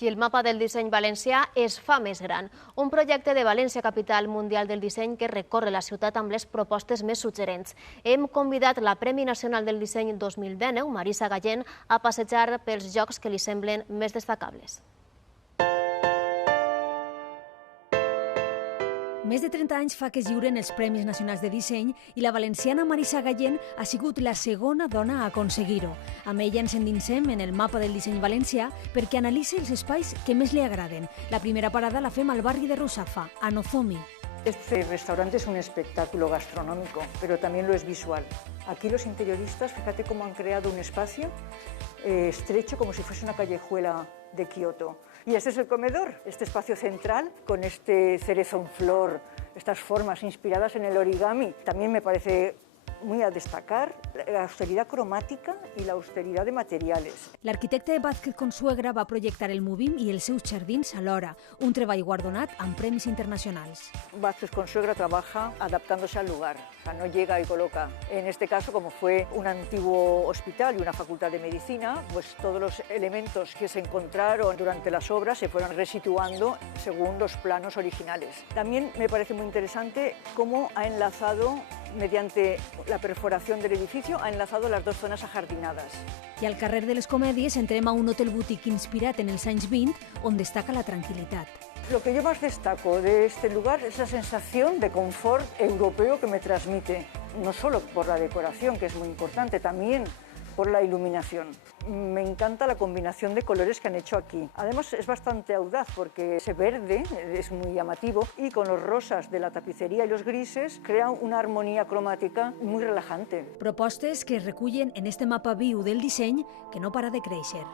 I el mapa del disseny valencià es fa més gran. Un projecte de València, capital mundial del disseny, que recorre la ciutat amb les propostes més suggerents. Hem convidat la Premi Nacional del Disseny 2019, Marisa Gallén, a passejar pels llocs que li semblen més destacables. Més de 30 anys fa que es lliuren els Premis Nacionals de Disseny i la valenciana Marisa Gallén ha sigut la segona dona a aconseguir-ho. Amb ella ens endinsem en el mapa del disseny valencià perquè analitza els espais que més li agraden. La primera parada la fem al barri de Ruzafa, a Nozomi. Este restaurante es un espectáculo gastronómico, pero también lo es visual. Aquí los interioristas, fíjate cómo han creado un espacio estrecho, como si fuese una callejuela de Kioto. Y este es el comedor, este espacio central, con este cerezo en flor, estas formas inspiradas en el origami. También me parece muy a destacar la austeridad cromática y la austeridad de materiales. L'arquitecte Vázquez Consuegra va projectar el Movim i els seus jardins alhora, un treball guardonat amb premis internacionals. Vázquez Consuegra trabaja adaptándose al lugar, o sea, no llega y coloca. En este caso, como fue un antiguo hospital y una facultad de medicina, pues todos los elementos que se encontraron durante las obras se fueron resituando según los planos originales. También me parece muy interesante cómo ha enlazado, mediante la perforación del edificio, ha enlazado las dos zonas ajardinadas. I al carrer de les Comèdies entrem a un hotel boutique inspirat en els anys 20, on destaca la tranquil·litat. Lo que yo más destaco de este lugar es la sensación de confort europeo que me transmite, no solo por la decoración, que es muy importante, también por la iluminación. Me encanta la combinación de colores que han hecho aquí. Además es bastante audaz porque ese verde es muy llamativo y con los rosas de la tapicería y los grises crean una armonía cromática muy relajante. Propostes que es recullen en este mapa viu del disseny que no para de créixer.